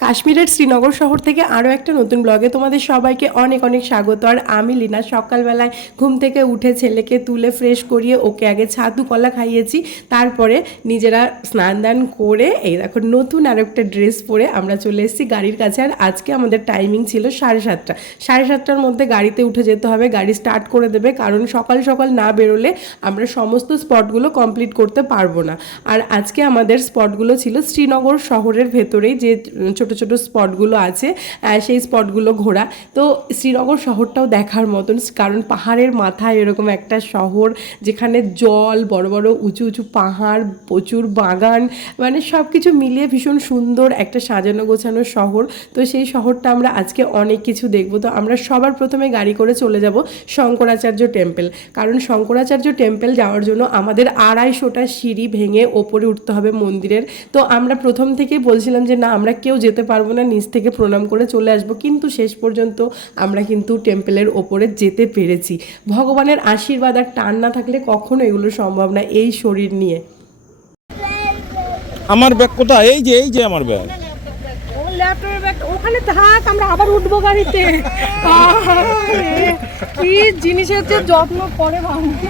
কাশ্মীরের শ্রীনগর শহর থেকে আরও একটা নতুন ব্লগে তোমাদের সবাইকে অনেক অনেক স্বাগত। আর আমি লিনা, সকালবেলায় ঘুম থেকে উঠে ছেলেকে তুলে ফ্রেশ করিয়ে ওকে আগে ছাতু কলা খাইয়েছি, তারপরে নিজেরা স্নান দান করে এই দেখো নতুন আর একটা ড্রেস পরে আমরা চলে এসেছি গাড়ির কাছে। আর আজকে আমাদের টাইমিং ছিল সাড়ে সাতটা। সাড়ে সাতটার মধ্যে গাড়িতে উঠে যেতে হবে, গাড়ি স্টার্ট করে দেবে, কারণ সকাল সকাল না বেরোলে আমরা সমস্ত স্পটগুলো কমপ্লিট করতে পারব না। আর আজকে আমাদের স্পটগুলো ছিল শ্রীনগর শহরের ভেতরেই, যে ছোট ছোট স্পটগুলো আছে সেই স্পটগুলো ঘোরা। তো শ্রীনগর শহরটাও দেখার মতন, কারণ পাহাড়ের মাথায় এরকম একটা শহর যেখানে জল, বড় বড় উঁচু উঁচু পাহাড়, প্রচুর বাগান মানে সব কিছু মিলিয়ে ভীষণ সুন্দর একটা সাজানো গোছানো শহর। তো সেই শহরটা আমরা আজকে অনেক কিছু দেখব। তো আমরা সবার প্রথমে গাড়ি করে চলে যাব শঙ্করাচার্য টেম্পল। কারণ শঙ্করাচার্য টেম্পল যাওয়ার জন্য আমাদের আড়াইশোটা সিঁড়ি ভেঙে ওপরে উঠতে হবে মন্দিরের। তো আমরা প্রথম থেকেই বলছিলাম যে না, আমরা কেউ যেতে পারব না নিচ থেকে প্রণাম করে চলে আসব। কিন্তু শেষ পর্যন্ত আমরা কিন্তু টেম্পলের ওপরে যেতে পেরেছি। ভগবানের আশীর্বাদ আর টান না থাকলে কখনো এগুলো সম্ভব না এই শরীর নিয়ে। আমার ব্যাগ কোথায়? এই যে এই যে আমার ব্যাগ। ব্যাগ ওখানে থাক আমরা আবার উঠবো গাড়িতে। কি জিনিসের যে যত্ন করে ভাঙতে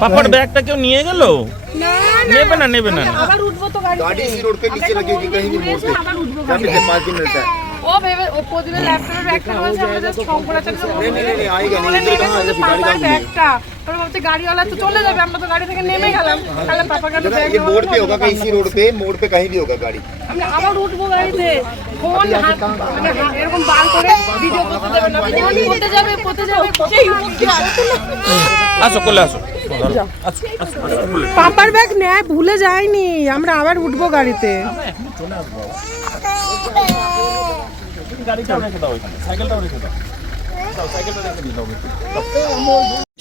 পাপার ব্যাগটা কেউ নিয়ে গেল? না। নেবে না নেবে না আবার উঠবো তো গাড়িতে गाड़ी इसी रोड पे नीचे लगी होगी कहीं भी मोड़ पे আবার উঠবো जहाँ पे पार्किंग रहता है ও ভেবে ও প্রদীপের ল্যাপটপের ব্যাগটা হয়েছে আমরা জাস্ট শঙ্করাচার্য नहीं नहीं नहीं आएगा বলে नहीं इधर নেমে कहाँ গেছে है गाड़ी পাপার कहाँ ব্যাগটা ওরা ভাবছে গাড়িওয়ালা তো চলে যাবে আমরা তো গাড়ি থেকে নেমে গেলাম তাহলে পাপার কাছে है ব্যাগ ये मोड़ पे होगा कहीं इसी रोड पे मोड़ पे कहीं भी होगा गाड़ी আমরা আবার উঠবো গাড়িতে ফোন হাত মানে হাত এরকম বার করে ভিডিও করতে দেবে না ফোন করতে যাবে করতে যাবে সেই আসো কোলে আসো আসো, আসো, কোলে। পাপার ব্যাগ নেয় ভুলে যায়নি আমরা আবার উঠবো গাড়িতে।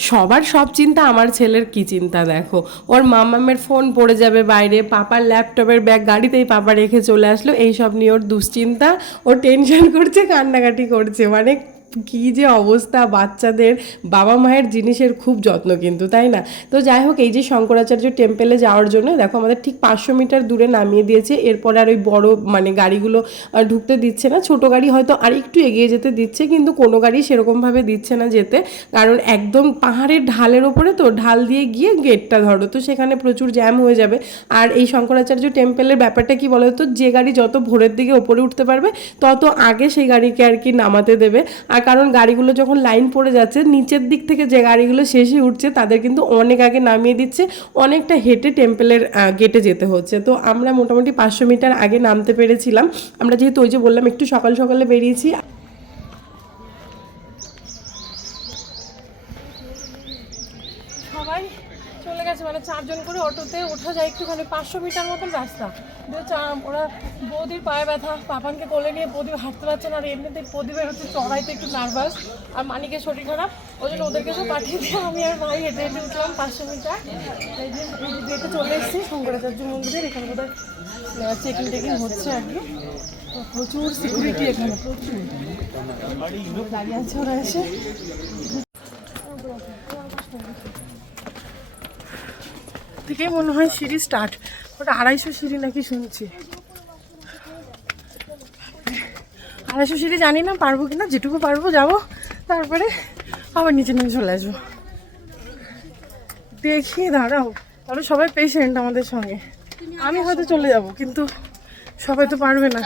সবার সব চিন্তা আমার ছেলের কি চিন্তা, দেখো। ওর মামামের ফোন পড়ে যাবে বাইরে, পাপার ল্যাপটপের ব্যাগ গাড়িতেই পাপা রেখে চলে আসলো। এই সব নিয়ে ওর দুশ্চিন্তা, ও টেনশন করছে, কান্নাকাটি করছে মানে কি যে অবস্থা, বাচ্চাদের বাবা মায়ের জিনিসের খুব যত্ন কিন্তু, তাই না? তো যাই হোক, এই যে শঙ্করাচার্য টেম্পেলে যাওয়ার জন্য, দেখো আমাদের ঠিক পাঁচশো মিটার দূরে নামিয়ে দিয়েছে, এরপরে আর ওই বড় মানে গাড়িগুলো ঢুকতে দিচ্ছে না। ছোট গাড়ি হয়তো আর একটু এগিয়ে যেতে দিচ্ছে, কিন্তু কোনো গাড়ি সেরকমভাবে দিচ্ছে না যেতে, কারণ একদম পাহাড়ের ঢালের ওপরে তো, ঢাল দিয়ে গিয়ে গেটটা ধরো, তো সেখানে প্রচুর জ্যাম হয়ে যাবে। আর এই শঙ্করাচার্য টেম্পেলের ব্যাপারটা কি বলো তো যে গাড়ি যত ভোরের দিকে ওপরে উঠতে পারবে, তত আগে সেই গাড়িকে আর কি নামাতে দেবে। আর কারণ গাড়িগুলো যখন লাইন পড়ে যাচ্ছে, নিচের দিক থেকে যে গাড়িগুলো শেষে উঠছে, তাদের কিন্তু অনেক আগে নামিয়ে দিচ্ছে, অনেকটা হেঁটে টেম্পেলের গেটে যেতে হচ্ছে। তো আমরা মোটামুটি পাঁচশো মিটার আগে নামতে পেরেছিলাম। আমরা যেহেতু ওই যে বললাম, একটু সকাল সকালে বেরিয়েছি সবাই চলে গেছে মানে চারজন করে অটোতে ওঠা যায় একটুখানি, পাঁচশো মিটার মতন রাস্তা। ওরা বৌদির পায়ে ব্যথা পাপানকে কোলে নিয়ে প্রদীপ হাঁটতে পারছে না, আর এমনিতে প্রদীপের হচ্ছে চড়াইতে একটু নার্ভাস আর মানিকের শরীর খারাপ, ওই জন্য ওদেরকে সব পাঠিয়ে দিয়ে আমি আর ভাই হেঁটে হেঁটে উঠলাম পাঁচশো মিটার। এই যে এই চলে এসেছি, শঙ্করাচার্য মন্দিরের, এখানে বোধহয় চেকিং টেকিং হচ্ছে আর কি। প্রচুর সিকিউরিটি এখানে, প্রচুর। দাঁড়িয়ে আছে ওরা এসে। থেকে মনে হয় সিঁড়ি স্টার্ট ওটা আড়াইশো সিঁড়ি নাকি শুনছি। আড়াইশো সিঁড়ি জানি না, পারব কি না যেটুকু পারব যাব, তারপরে আবার নিচে নেমে চলে আসব। দেখি, দাঁড়াও। তাহলে সবাই পেশেন্ট আমাদের সঙ্গে। আমি হয়তো চলে যাব, কিন্তু সবাই তো পারবে না।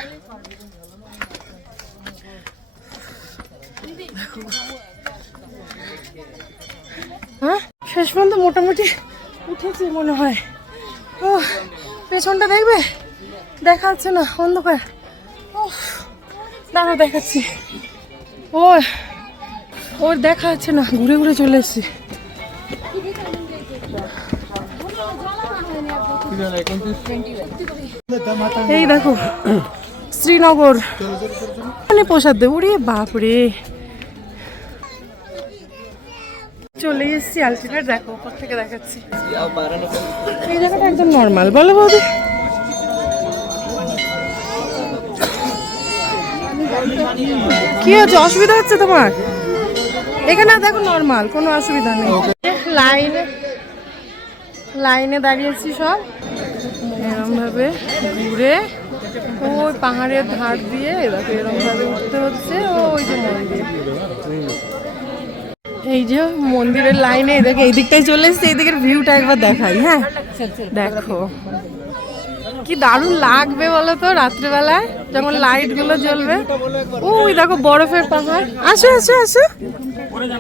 হ্যাঁ? শেষ পর্যন্ত মোটামুটি উঠেছি মনে হয়। ও পেছনটা দেখবে? দেখা যাচ্ছে না, অন্ধকার। ও দাঁড়া, দেখাচ্ছি। ও ওর দেখা যাচ্ছে না, ঘুরে ঘুরে চলে এসছি। এই দেখো, শ্রীনগর। মানে প্রসাদ দেব রে বাপরে। চলে এসেছি আলটিমেট দেখো উপর থেকে দেখাচ্ছি। এই জায়গাটা একদম নর্মাল বলো বৌদি। কি হচ্ছে? অসুবিধা হচ্ছে তোমার? এখানে দেখো নর্মাল কোনো অসুবিধা নেই। লাইনে লাইনে দাঁড়িয়েছি সব। এরমভাবে ঘুরে ওই পাহাড়ের ধার দিয়ে দেখো এরকম ভাবে উঠতে হচ্ছে ও ওই যে মন্দির। এই যে মন্দিরের লাইনে দেখো এই দিকটাই চলে এসছে এই দিকের ভিউটা একবার দেখাই হ্যাঁ? দেখো। কি দারুণ লাগবে বলো তো রাত্রেবেলায়, যখন লাইটগুলো জ্বলবে। ওই দেখো, বরফের পাহাড়। আসো আসো আসো।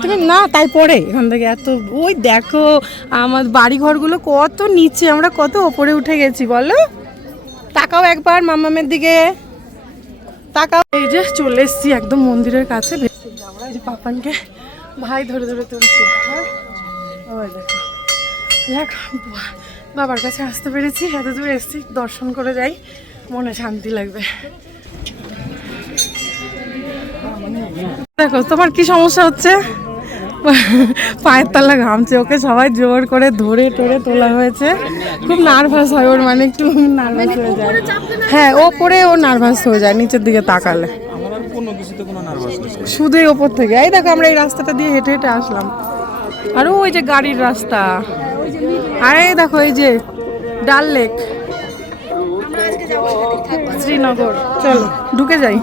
তুমি না, তাই পরে, এখান থেকে এত, ওই দেখো, আমার বাড়ি ঘরগুলো কত নিচে, আমরা কত ওপরে উঠে গেছি, বলো? তাকাও একবার মামামের দিকে। তাকাও। এই যে, চলে এসছি একদম মন্দিরের কাছে। পাপানকে ভাই ধরে ধরে তুলছে হ্যাঁ? ওই দেখো। বাবার কাছে আসতে পেরেছি এত দূর এসছি দর্শন করে যাই মনে শান্তি লাগবে। দেখো তোমার কি সমস্যা হচ্ছে? পায়ের তলা ঘামছে ওকে সবাই জোর করে ধরে টরে তোলা হয়েছে। খুব নার্ভাস হয় ওর মানে একটু নার্ভাস হয়ে যায়। হ্যাঁ ও পরে ও নার্ভাস হয়ে যায় নিচের দিকে তাকালে। কোনো কিছুতে কোনো নার্ভাস নেই। শুধু এই ওপর থেকে। এই দেখো আমরা এই রাস্তাটা দিয়ে হেঁটে হেঁটে আসলাম। আর ওই যে গাড়ির রাস্তা। আর এই দেখো এই যে ডাল লেক। শ্রীনগর। চলো ঢুকে যাই।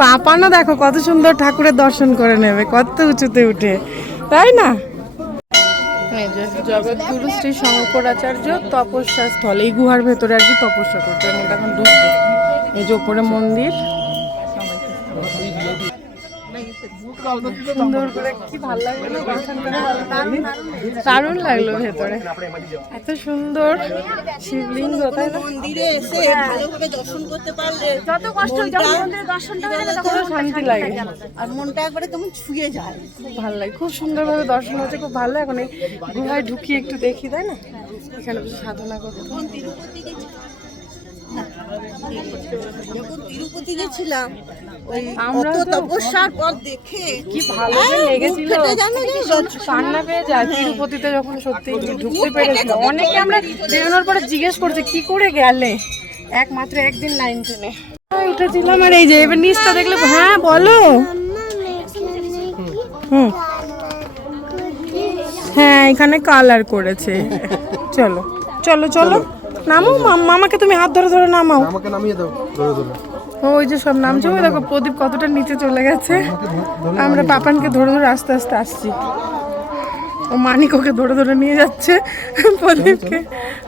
পাপানো দেখো কত সুন্দর ঠাকুরের দর্শন করে নেবে কত উঁচুতে উঠে। তাই না? জগৎগুরু শ্রী শঙ্করাচার্য তপস্যা স্থল এই গুহার ভেতরে আর কি তপস্যা করতে এখন ঢুকবে এই যে ওপরে মন্দির। সুন্দর করে কি ভালো লাগল দর্শন দারুণ লাগল ভেতরে। এত সুন্দর শিবলিঙ্গ তাই মন্দিরে এসে ভালোভাবে দর্শন করতে পারলে যত কষ্ট দর্শনটা হয় শান্তি লাগে। আর মনটা একবারে কেমন ছুঁয়ে যায়। খুব ভালো লাগে খুব সুন্দরভাবে দর্শন হচ্ছে খুব ভালো লাগে। এখন এই গুহায় ঢুকিয়ে একটু দেখি তাই না? এখানে সাধনা করতে। যখন তিরুপতি গেছিলাম ওই আমরা তপস্যার পর দেখে কি ভালো হ্যাঁ, লেগেছিল। বুক ফেটে যাবে রে, কান্না পেয়ে যায় তিরুপতিতে যখন সত্যি ঢুকতে পেরেছিল। অনেকে আমরা বেরোনোর পরে জিজ্ঞেস করছি কি করে গেলে? একমাত্র একদিন লাইন টেনে উঠেছিলাম আর এই যে এবার নিচটা দেখলে হ্যাঁ বলো। হুম। হ্যাঁ এখানে কালার করেছে। চলো চলো চলো। নামো মাম- মামাকে তুমি হাত ধরে ধরে নামাও। আমাকে নামিয়ে দাও ধরে ধরে। ওই যে সব নামছে ওই দেখো প্রদীপ কতটা নিচে চলে গেছে। আমরা পাপানকে ধরে ধরে আস্তে আস্তে আসছি। ও মানিক ওকে ধরে ধরে নিয়ে যাচ্ছে প্রদীপকে।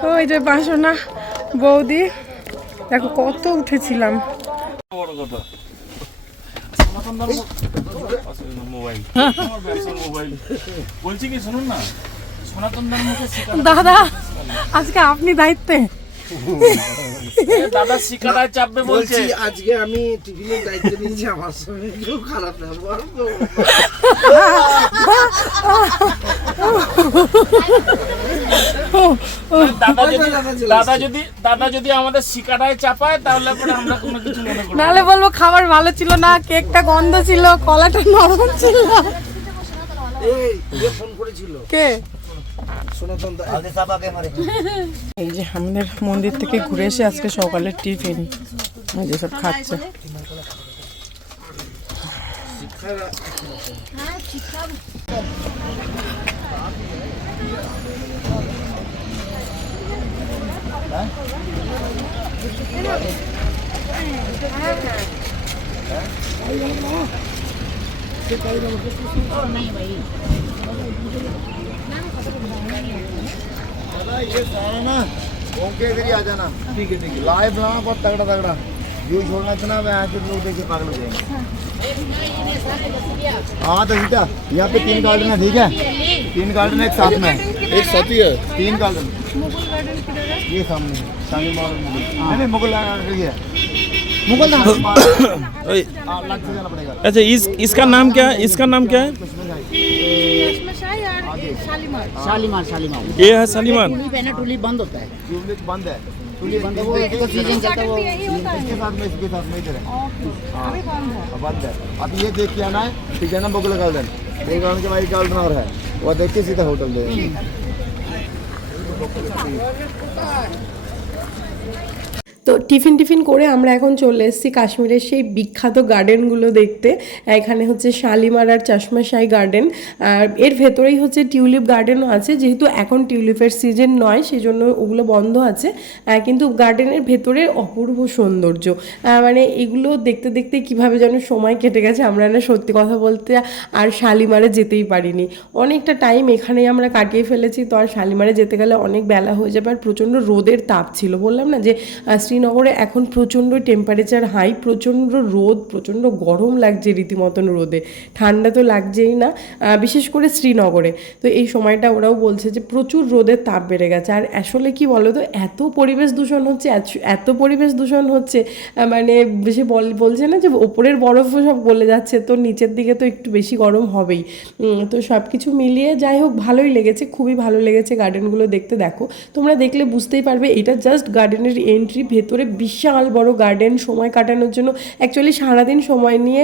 ওই যে বাসনা বৌদি। দেখো কত উঠেছিলাম। মোবাইল। বলছি কি শুনুন না? দাদা আজকে আপনি দায়িত্বে। দাদা শিকারায় চাপবে বলছে আজকে আমি টিফিনের দায়িত্ব নিয়েছি আমার সঙ্গে কেউ খারাপ ব্যবহার দাদা যদি দাদা যদি দাদা যদি আমাদের শিকারায় চাপায় তাহলে পরে আমরা কোনো কিছু মনে করব না। নাহলে বলব খাবার ভালো ছিল না কেকটা গন্ধ ছিল কলাটা নরম ছিল। এই ফোন করেছিল? কে? এই যে আমাদের মন্দির থেকে ঘুরে এসে আজকে সকালের টিফিন। যে সব খাচ্ছে। ये सारा ना इधर ही आ जाना। ठीक है ठीक है। लाइव बनाना बहुत तगड़ा तगड़ा। व्यू छोड़ना इतना मैं आज लोग देख के पागल हो जाएँगे हाँ। तो सीधा यहाँ पे तीन गार्डन है ठीक है? तीन गार्डन एक साथ में एक साथ ही है? तीन गार्डन ये सामने शामी मॉल मुगल नहीं नहीं मुगल है। मुगल से जाना पड़ेगा। अच्छा इस इसका नाम क्या है? इसका नाम क्या है? शालीमार शालीमार ये है सलीमान टूलिप है ना टूलिप बंद होता है। बंद है। ट्यूबलिप बंद है वो एक सीज़न चलता है वो इसके साथ में इसके साथ में इधर है। हाँ बंद है। अब ये देख के आना है ठीक है ना बगल गार्डन गार्डन के बाद गार्डन और है। वो देख के सीधा होटल दे তো টিফিন টিফিন করে আমরা এখন চলে এসেছি কাশ্মীরের সেই বিখ্যাত গার্ডেনগুলো দেখতে। এখানে হচ্ছে শালিমার আর চশমাশাই গার্ডেন। আর এর ভেতরেই হচ্ছে টিউলিপ গার্ডেনও আছে যেহেতু এখন টিউলিপের সিজন নয় সেই জন্য ওগুলো বন্ধ আছে। কিন্তু গার্ডেনের ভেতরে অপূর্ব সৌন্দর্য। মানে এগুলো দেখতে দেখতে কীভাবে যেন সময় কেটে গেছে আমরা না সত্যি কথা বলতে আর শালিমারে যেতেই পারিনি। অনেকটা টাইম এখানেই আমরা কাটিয়ে ফেলেছি তো আর শালিমারে যেতে গেলে অনেক বেলা হয়ে যাবে আর প্রচণ্ড রোদের তাপ ছিল। বললাম না যে আহ, শ্রীনগরে এখন প্রচণ্ড টেম্পারেচার হাই প্রচণ্ড রোদ, প্রচণ্ড গরম লাগছে রীতিমতন রোদে। ঠান্ডা তো লাগছেই না বিশেষ করে শ্রীনগরে। তো এই সময়টা ওরাও বলছে যে প্রচুর রোদের তাপ বেড়ে গেছে। আর আসলে কি বলো তো এত পরিবেশ দূষণ হচ্ছে, এত- পরিবেশ দূষণ হচ্ছে মানে বেশি বল, বলছে না যে ওপরের বরফও সব গলে যাচ্ছে, তো নিচের দিকে তো একটু বেশি গরম হবেই। তো সব কিছু মিলিয়ে যাই হোক, ভালোই লেগেছে, খুবই ভালো লেগেছে গার্ডেনগুলো দেখতে। দেখো, তোমরা দেখলে বুঝতেই পারবে, এটা জাস্ট গার্ডেনের এন্ট্রি ভেতরে বিশাল বড় গার্ডেন সময় কাটানোর জন্য অ্যাকচুয়ালি সারাদিন সময় নিয়ে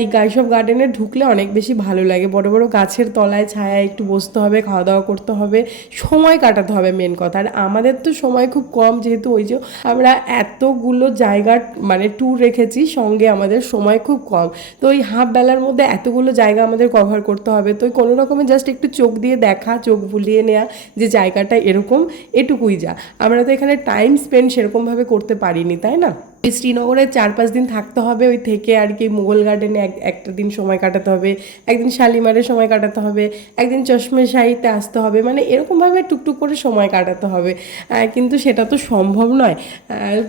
এই গাইসব গার্ডেনে ঢুকলে অনেক বেশি ভালো লাগে। বড় বড় গাছের তলায় ছায়া, একটু বসতে হবে খাওয়া দাওয়া করতে হবে, সময় কাটাতে হবে মেন কথা। আর আমাদের তো সময় খুব কম যেহেতু ওই যে আমরা এতগুলো জায়গার মানে ট্যুর রেখেছি, সঙ্গে আমাদের সময় খুব কম। তো ওই হাফ বেলার মধ্যে এতগুলো জায়গা আমাদের কভার করতে হবে। তো কোনো রকমে জাস্ট একটু চোখ দিয়ে দেখা, চোখ বুলিয়ে নেওয়া যে জায়গাটা এরকম, এটুকুই যা। আমরা তো এখানে টাইম স্পেন্ড সেরকমভাবে করতে পারিনি তাই না? শ্রীনগরে চার পাঁচ দিন থাকতে হবে, ওই থেকে আর কি মুঘল গার্ডেনে এক, একটা দিন সময় কাটাতে হবে, একদিন শালিমারে সময় কাটাতে হবে, একদিন চশমে শাহিতে আসতে হবে মানে এরকমভাবে টুকটুক করে সময় কাটাতে হবে। কিন্তু সেটা তো সম্ভব নয়।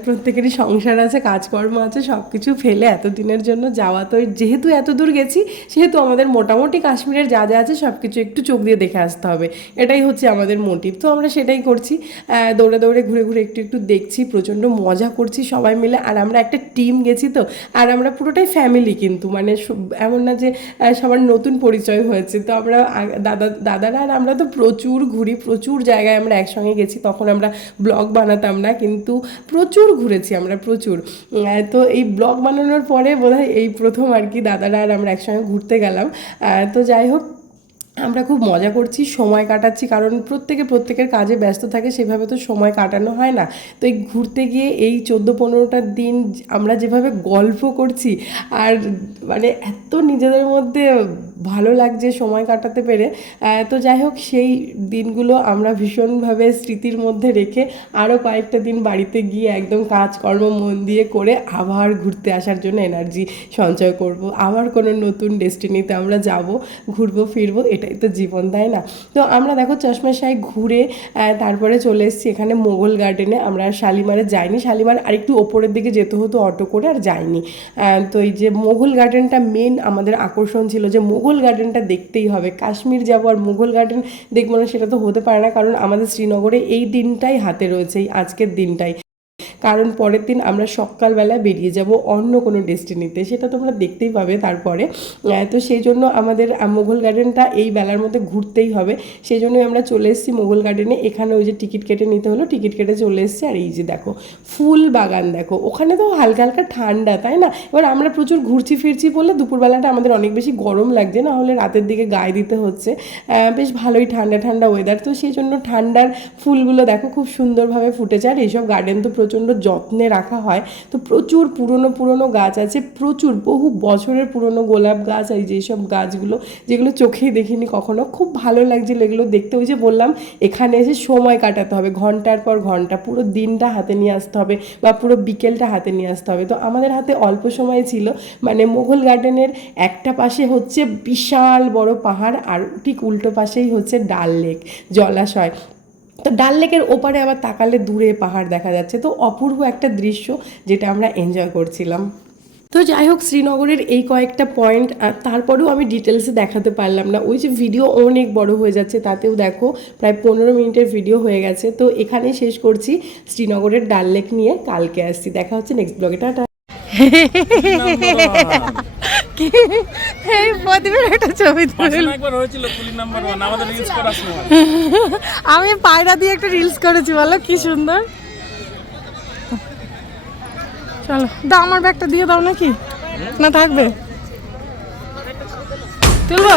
প্রত্যেকেরই সংসার আছে, কাজকর্ম আছে সব কিছু ফেলে এতদিনের জন্য যাওয়া তো, যেহেতু এত দূর গেছি, সেহেতু আমাদের মোটামুটি কাশ্মীরের যা যা আছে সব কিছু একটু চোখ দিয়ে দেখে আসতে হবে। এটাই হচ্ছে আমাদের মোটিভ তো আমরা সেটাই করছি। দৌড়ে দৌড়ে ঘুরে ঘুরে একটু একটু দেখছি, প্রচণ্ড মজা করছি সবাই মিলে। আর আমরা একটা টিম গেছি তো, আর আমরা পুরোটাই ফ্যামিলি কিন্তু। মানে এমন না যে সবার নতুন পরিচয় হয়েছে। তো আমরা দাদা, দাদারা আর আমরা তো প্রচুর ঘুরি, প্রচুর জায়গায় আমরা একসঙ্গে গেছি। তখন আমরা ব্লগ বানাতাম না, কিন্তু প্রচুর ঘুরেছি আমরা, প্রচুর। তো এই ব্লগ বানানোর পরে বোধহয় এই প্রথম আর কি, দাদারা আর আমরা একসঙ্গে ঘুরতে গেলাম। তো যাই হোক আমরা খুব মজা করছি, সময় কাটাচ্ছি, কারণ প্রত্যেকে প্রত্যেকের কাজে ব্যস্ত থাকে, সেভাবে তো সময় কাটানো হয় না। তো এই ঘুরতে গিয়ে এই চোদ্দ পনেরোটার দিন আমরা যেভাবে গল্প করছি, আর মানে এত নিজেদের মধ্যে ভালো লাগছে সময় কাটাতে পেরে। তো যাই হোক, সেই দিনগুলো আমরা ভীষণভাবে স্মৃতির মধ্যে রেখে আরও কয়েকটা দিন বাড়িতে গিয়ে একদম কাজকর্ম মন দিয়ে করে আবার ঘুরতে আসার জন্য এনার্জি সঞ্চয় করব। আবার কোনো নতুন ডেস্টিনিতে আমরা যাব, ঘুরবো, ফিরবো, এটাই তো জীবন, তাই না? তো আমরা দেখো চশমাশাই ঘুরে তারপরে চলে এসেছি এখানে মোগল গার্ডেনে আমরা শালিমারে যাইনি। শালিমার আরেকটু ওপরের দিকে যেতে হতো অটো করে আর যাইনি। তো এই যে মোগল গার্ডেনটা মেন আমাদের আকর্ষণ ছিল যে মোগল গার্ডেনটা দেখতেই হবে। কাশ্মীর যাব আর মোগল গার্ডেন দেখব না সেটা তো হতে পারে না, কারণ আমাদের শ্রীনগরে এই দিনটাই হাতে রয়েছে, এই আজকের দিনটাই। কারণ পরের দিন আমরা সকালবেলা বেরিয়ে যাব অন্য কোনো ডেস্টিনিতে। সেটা তোমরা দেখতেই পাবে তারপরে। তো সেই জন্য আমাদের মোগল গার্ডেনটা এই বেলার মধ্যে ঘুরতেই হবে। সেই জন্যই আমরা চলে এসেছি মোগল গার্ডেনে। এখানে ওই যে টিকিট কেটে নিতে হলো। টিকিট কেটে চলে এসেছি। আর এই যে দেখো, ফুল বাগান দেখো। ওখানে তো হালকা হালকা ঠান্ডা, তাই না? এবার আমরা প্রচুর ঘুরছি ফিরছি বলে দুপুরবেলাটা আমাদের অনেক বেশি গরম লাগছে। না হলে রাতের দিকে গায়ে দিতে হচ্ছে। বেশ ভালোই ঠান্ডা ঠান্ডা ওয়েদার তো সেই জন্য ঠান্ডার ফুলগুলো দেখো খুব সুন্দরভাবে ফুটেছে। আর এইসব গার্ডেন তো প্রচণ্ড যত্নে রাখা হয়। তো প্রচুর পুরনো পুরনো গাছ আছে, প্রচুর, বহু বছরের পুরনো গোলাপ গাছ এই যেসব গাছগুলো যেগুলো চোখেই দেখিনি কখনো। খুব ভালো লাগছিল এগুলো দেখতে। ওই যে বললাম, এখানে এসে সময় কাটাতে হবে। ঘণ্টার পর ঘণ্টা, পুরো দিনটা হাতে নিয়ে আসতে হবে বা পুরো বিকেলটা হাতে নিয়ে আসতে হবে। তো আমাদের হাতে অল্প সময় ছিল। মানে মোগল গার্ডেনের একটা পাশে হচ্ছে বিশাল বড় পাহাড় আর ঠিক উল্টো পাশেই হচ্ছে ডাল লেক, জলাশয়। তো ডাল লেকের ওপারে আবার তাকালে দূরে পাহাড় দেখা যাচ্ছে। তো অপূর্ব একটা দৃশ্য যেটা আমরা এনজয় করছিলাম। তো যাই হোক শ্রীনগরের এই কয়েকটা পয়েন্ট আর তারপরেও আমি ডিটেলসে দেখাতে পারলাম না। ওই যে ভিডিও অনেক বড় হয়ে যাচ্ছে তাতেও দেখো প্রায় পনেরো মিনিটের ভিডিও হয়ে গেছে। তো এখানেই শেষ করছি শ্রীনগরের ডাল লেক নিয়ে। কালকে আসছি। দেখা হচ্ছে নেক্সট ব্লগে টাটা। এই প্রদীপের একটা ছবি তুলে একবার হয়েছিল কুলি নাম্বার ওয়ান আমাদের রিলস করার সময়। আমি পায়রা দিয়ে একটা রিলস করেছি বলো কি সুন্দর। চলো দাও আমার ব্যাগটা দিয়ে দাও নাকি? না থাকবে। তুলবো?